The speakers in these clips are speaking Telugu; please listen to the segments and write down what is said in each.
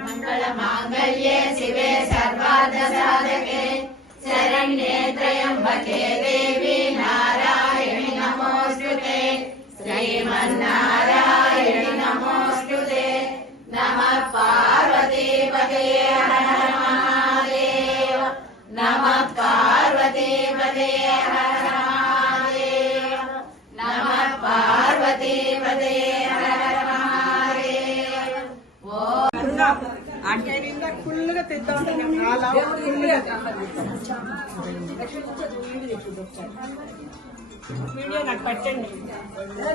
मंगलमांगल्ये शिवे सर्वार्थसाधके शरण्ये त्र्यंबके देवी नारायणि नमोस्तुते श्रीमन्नारायणि नमोस्तुते नमः पार्वतीपते हर हर महादेव नमः पार्वतीपते हर हर महादेव नमः पार्वतीपते हर हर महादेव అంటే ఫుల్గా తెద్దా ఉంటాను వీడియో నాకు పట్టండి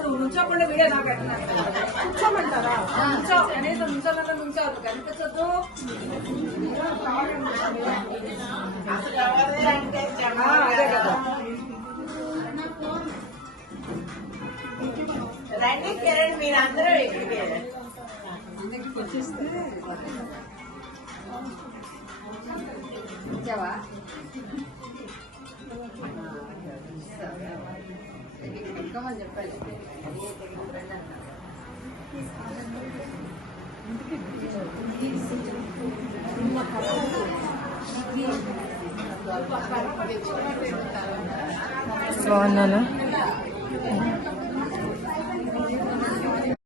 నువ్వు నుంచోకుండా వీడియో నాకు నుంచోమంటారా నుంచో కనీసం నుంచోనన్నా నుంచోదు కనిపించద్దు అదే కదా రండి కిరణ్ మీరందరూ ఇక్కడికి అందరికి వచ్చేస్తే జవా కమని చెప్పాలి బాగున్నాను.